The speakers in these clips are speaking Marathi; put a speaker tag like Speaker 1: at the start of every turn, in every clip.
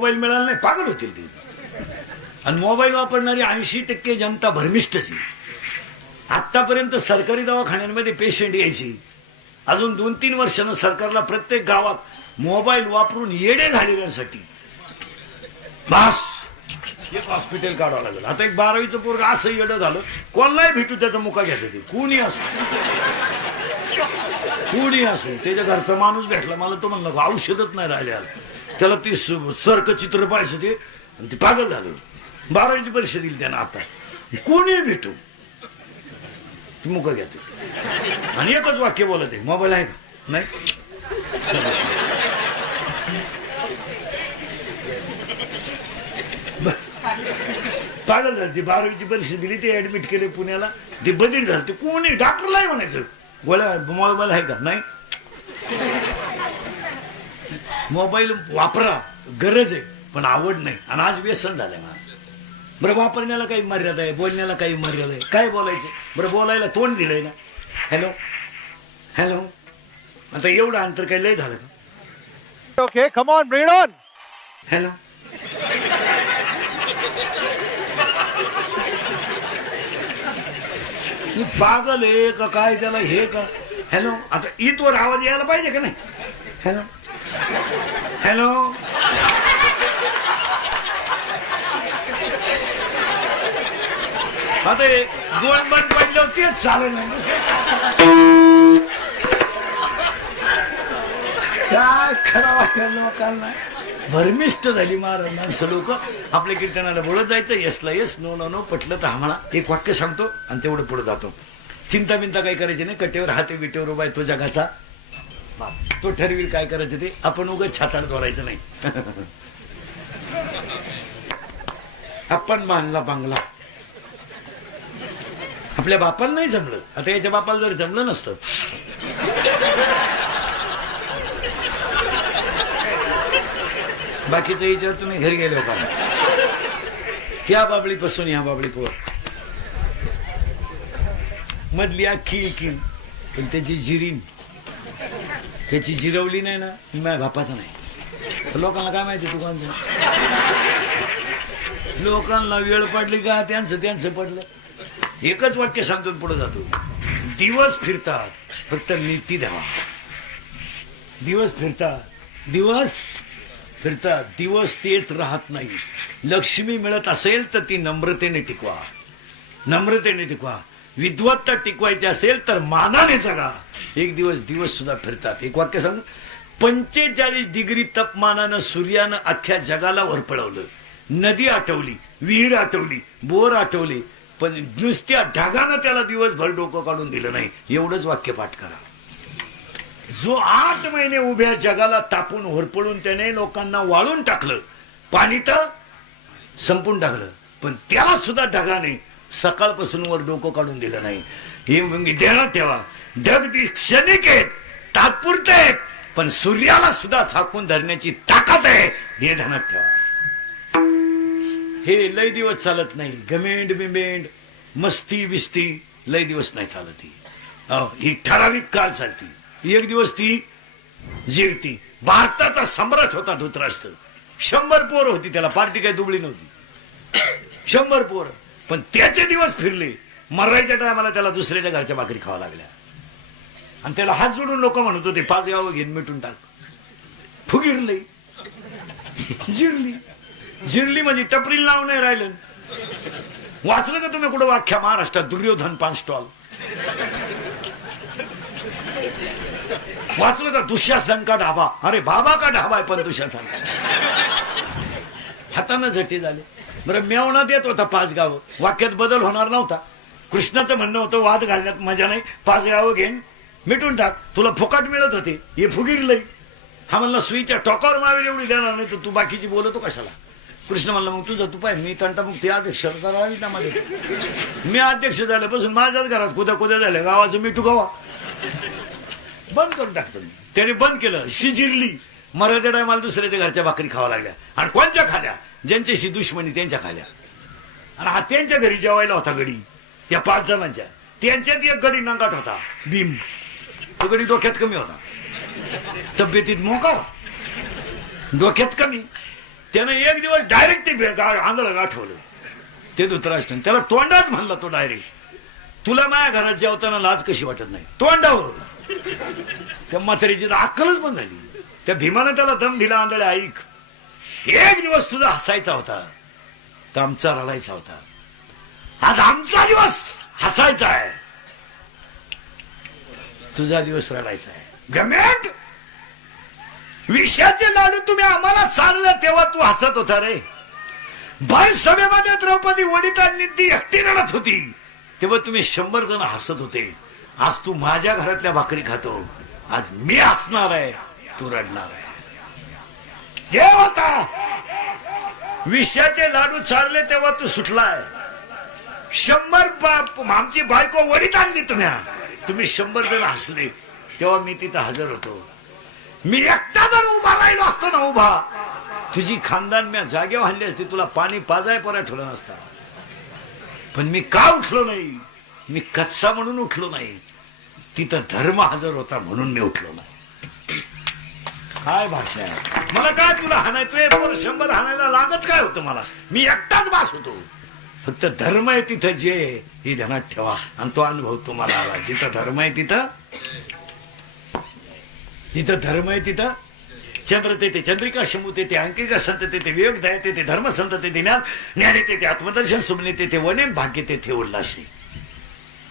Speaker 1: मोबाईल मिळाला नाही पागल होतील ते. आणि मोबाईल वापरणारी ऐंशी टक्के जनता भरमिष्ठच आहे. आतापर्यंत सरकारी दवाखान्यांमध्ये पेशंट यायची. अजून दोन तीन वर्षानं सरकारला प्रत्येक गावात मोबाईल वापरून येडे झालेल्यांसाठी. बास. एक हॉस्पिटल काढावं लागेल. आता एक बारावीचं पोरग असं येडं झालं कोणालाही भेटू त्याचा मुका घ्यायचा ते कुणी असो. कुणी असो. त्याच्या घरचा माणूस भेटला मला तो म्हणला औषधच नाही राहिले त्याला ती सर्क चित्र पाहायचं ते आणि ते पागल झालं. बारावीची परीक्षा दिली त्यानं आता. कोणी भेटू? ती मुका घ्या ते आणि एकच वाक्य बोलत आहे मोबाईल आहे का? नाही. पागल झालं ती बारावीची परीक्षा दिली ते ऍडमिट केले पुण्याला. ते बदल झालं ते कोणी डॉक्टरलाही म्हणायचं. गोळ्या मोबाईल आहे का? नाही. मोबाईल वापरा गरज आहे पण आवड नाही. आणि आज व्यसन झालंय मला. बरं वापरण्याला काही मर्यादा आहे बोलण्याला काही मर्यादा आहे. काय बोलायचं? बरं बोलायला तोंड दिलंय ना. हॅलो? हॅलो? आता एवढं अंतर काही लय झालं का?
Speaker 2: Come on, bring it on.
Speaker 1: Hello? पागल आहे का काय त्याला हे का? हॅलो? आता ईदवर आवाज यायला पाहिजे का नाही? हॅलो? हॅलो? आता दोन बन पडलं तेच चालेल नाही. काय करावं या लोकांना भरमिष्ट झाली महाराज माणसं लोक. आपल्या कीर्तनाला बोलत जायचं येसला येस नो नो नो पटलं तर आम्हाला एक वाक्य सांगतो आणि तेवढं पुढे जातो. चिंता बिंता काही करायची नाही कटेवर हाते बिटेवर उभा आहे तो जगाचा बाप. तो ठरवील काय करायचं ते. आपण उगाच छाताड करायचं नाही. आपण मानला बांगला. आपल्या बापाला नाही जमलं. आता याच्या बापाला जर जमलं नसतं. बाकीचं याच्यावर तुम्ही घरी गेले हो का त्या बाबळीपासून या बाबळी पोर मधली अख्खी एकी पण त्याची जिरीन त्याची जिरवली नाही ना मी माझ्या बापाचा नाही. तर लोकांना काय माहिती तू लोकांना वेळ पडली का त्यांचं त्यांचं पडलं. एकच वाक्य सांगतो पुढे जातो. दिवस फिरतात फक्त नीती द्यावा. दिवस फिरतात दिवस फिरतात दिवस तेच राहत नाही. लक्ष्मी मिळत असेल तर ती नम्रतेने टिकवा. नम्रतेने टिकवा. विद्वत्ता टिकवायची असेल तर मानाने जगा. एक दिवस दिवस सुद्धा फिरतात. एक वाक्य सांगू? पंचेचाळीस डिग्री तापमानानं सूर्यानं अख्ख्या जगाला वरपळवलं. नदी आठवली विहीर आठवली बोर आठवली पण नुसत्या ढगानं त्याला दिवसभर डोकं काढून दिलं नाही. एवढंच वाक्य पाठ करा. जो आठ महिने उभ्या जगाला तापून होरपळून त्याने लोकांना वाळून टाकलं पाणी तर संपून टाकलं पण त्याला सुद्धा ढगाने सकाळपासून वर डोकं काढून दिलं नाही. हे म्हणजे ध्यानात ठेवा. ढग ती क्षणिक आहेत तात्पुरते आहेत पण सूर्याला सुद्धा झाकून धरण्याची ताकद आहे हे ध्यानात ठेवा. हे लय दिवस चालत नाही. गमेंड बिमेंड मस्ती बिस्ती लय दिवस नाही चालत ही. ही ठराविक काल चालती. एक दिवस ती जिरती. भारताचा सम्राट होता धृतराष्ट्र. शंभर पोर होती त्याला. पार्टी काही दुबळी नव्हती. शंभर पोर. पण त्याचे दिवस फिरले. मरायच्या टायमाला त्याला दुसऱ्याच्या घरच्या भाकरी खावा लागल्या. आणि त्याला हात जोडून लोक म्हणत होते पाच गावं घेऊन मिटून टाक. फुगिरले. जिरली. जिरली म्हणजे टपरील नाव नाही राहिलं. वाचलं का तुम्ही कुठं वाख्या? महाराष्ट्रात दुर्योधन पान स्टॉल. वाचलं का? दुःशासन का ढाबा. अरे बाबा का ढाबा आहे पण दुशासन. हातानं झटी झाले. बरं मेवण्यात देत होता पाच गावं वाक्यात बदल होणार नव्हता. कृष्णाचं म्हणणं होतं वाद घालण्यात मजा नाही पाच गावं घेऊन मिटून टाक तुला फुकट मिळत होते. हे फुगिरलंय हा म्हणला सुईच्या टोकावर मावेल एवढी देणार नाही तर तू बाकीची बोलतो कशाला? कृष्ण म्हणला मग तुझं तू पाय मी तंटामुक्ती मग ते अध्यक्ष राहावी ना मध्ये मी अध्यक्ष झाल्यापासून माझ्याच घरात कुद्या कुद्या झाल्या गावाचं मिठू गावा. बंद करून टाकतो मी. त्याने बंद केलं शिजिरली. मराठा टायमाला दुसऱ्याच्या घरच्या भाकरी खावा लागल्या. आणि कोणच्या खाल्या? ज्यांच्याशी दुश्मनी त्यांच्या खाल्या. आणि हा त्यांच्या घरी जेवायला होता गडी. त्या पाच जणांच्या. त्यांच्यात एक गडी नंगाट होता. भीम. तो गडी डोक्यात कमी होता. तब्येतीत मोकार. डोक्यात कमी. त्यानं एक दिवस डायरेक्ट ते आंधळ गाठवलं. ते धुतराष्ट्र. त्याला तोंडाच म्हणला तो डायरेक्ट तुला माझ्या घरात जेवताना लाज कशी वाटत नाही? तोंडावर. त्या म्हातारीची तर अक्कलच बंद झाली. त्या भीमानं त्याला दम दिला आंधळे ऐक. एक दिवस तुझा हसायचा होता. तर आमचा रडायचा होता. आज आमचा दिवस हसायचा आहे तुझा दिवस रडायचा आहे गमेट विषयाचे लाडू तुम्ही आम्हाला चाललं तेव्हा तू हसत होता रे. भर सभेमध्ये द्रौपदी वडितांनी ती एकटी रडत होती. तेव्हा तुम्ही शंभर जण हसत होते. आज तू माझ्या घरातल्या भाकरी खातो. आज मी हसणार आहे तू रडणार आहे. जे होता। विषयाचे लाडू चारले तेव्हा तू सुटलाय. शंभर आमची बायको वरीत आणली तुम्ही. तुम्ही शंभर जण हसले. तेव्हा मी तिथं हजर होतो. मी एकटा जर उभा राहिलो असतो ना उभा तुझी खानदान मी जागेवर हल्ली असते तुला पाणी पाजाय परत ठेवलं नसता. पण मी का उठलो नाही? मी कच्चा म्हणून उठलो नाही. तिथं धर्म हजर होता म्हणून मी उठलो नाही. काय भाषा. आहे मला काय तुला हाणायचोय? पोर शंभर हाणायला लागत काय होतं मला? मी एकटाच बास होतो. फक्त धर्म आहे तिथं जे ही ध्यानात ठेवा. आणि तो अनुभव तुम्हाला आला. जिथं धर्म आहे तिथं जिथं धर्म आहे तिथं चंद्र तेथे चंद्रिका शंभू तेथे अंकिका संत तेथे विवेक दया तेथे धर्म संत तेथे ज्ञान ज्ञानी तेथे आत्मदर्शन सुमने तेथे वनेन भाग्य तेथे उल्हासे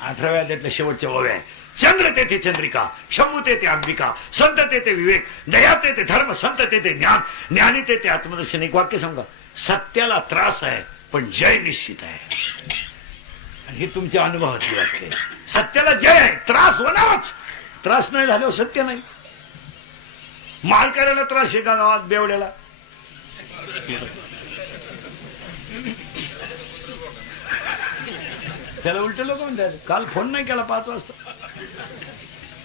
Speaker 1: अठराव्या अध्यातल्या शेवटच्या ओव्या आहे. चंद्र तेथे चंद्रिका शंभू तेथे अंबिका संत तेथे विवेक दया तेथे धर्म संत तेथे ज्ञान ज्ञानी तेथे आत्मदर्शन. एक वाक्य सांगा सत्याला त्रास आहे पण जय निश्चित आहे. आणि हे तुमच्या अनुभवातली वाक्य. आहे. सत्याला जय आहे त्रास होणारच. त्रास नाही झाल्यावर सत्य नाही. मालकऱ्याला त्रास आहे का गावात बेवड्याला? त्याला उलट लोक म्हणतात. काल फोन नाही केला पाच वाजता.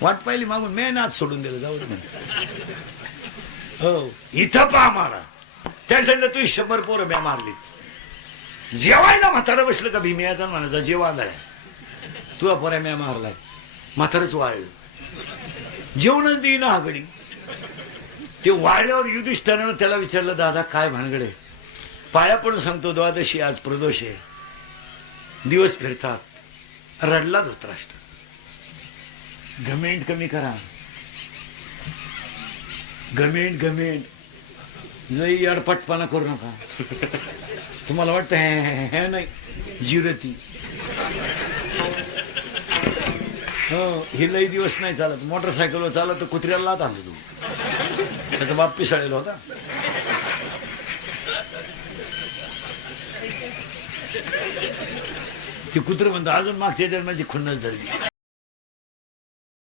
Speaker 1: वाट पाहिली मागून. मी नाच सोडून दिलं जाऊ दे हो इथं पहा मारा. त्या साईडला तू शंभर पोरं म्या मारली. जेवायला म्हातारा बसलं का भीमियाचा? म्हणायचा जेवा तू तुला पोऱ्या म्या मारलाय. म्हातारच वाळलं. जेवणच देईना हा गडी. ते वाळल्यावर युधिष्ठरानं त्याला विचारलं दादा काय भानगडे पाया पण सांगतो द्वादशी आज प्रदोष आहे. दिवस फिरतात रडला धोतराष्ट्र. घमेंट कमी करा. घमेंट घमेंट. लई अडपटपणा करू नका. तुम्हाला वाटतं हे हे- नाही. जिरती. हो हे लई दिवस नाही चालत. मोटरसायकलवर चालत तर कुत्र्याला लात आणलं तू. त्याचा बाप पिसाळलेला होता. ते कुत्र म्हणतो अजून मागच्या जन्माची खुन्नस धरली.